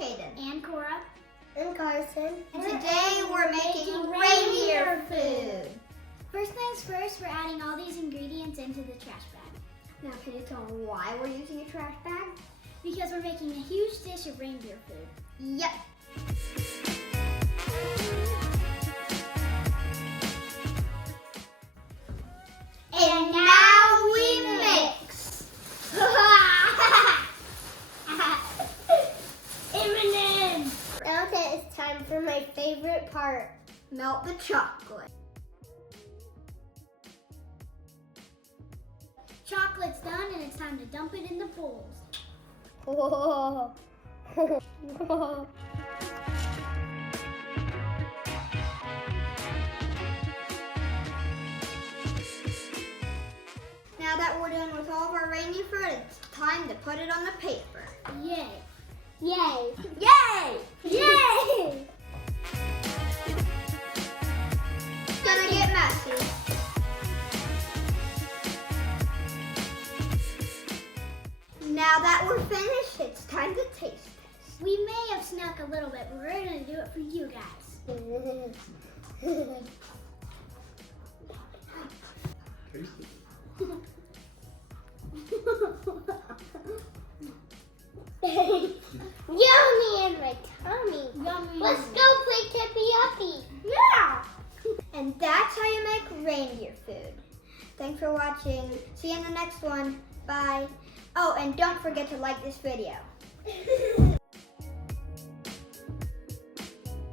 Kaden. And Cora. And Carsen. And today we're making reindeer food. First things first, we're adding all these ingredients into the trash bag. Now can you tell them why we're using a trash bag? Because we're making a huge dish of reindeer food. Yep. And now we mix. M&M! Okay, it's time for my favorite part. Melt the chocolate. Chocolate's done and it's time to dump it in the bowls. Whoa. Now that we're done with all of our reindeer food, it's time to put it on the paper. Yay! Yay. Yay! Yay! It's gonna get messy. Now that we're finished, it's time to taste test. We may have snuck a little bit, but we're gonna do it for you guys. Taste it. Yummy in my tummy. Yummy. Let's go play Tippy Uppy. Yeah! And that's how you make reindeer food. Thanks for watching. See you in the next one. Bye. Oh, and don't forget to like this video.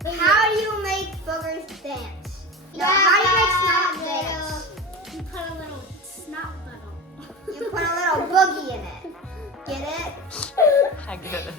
How do you make boogers dance? No, how do you make snot dance? You put a little snot bubble. You put a little boogie in it. Get it? I get it.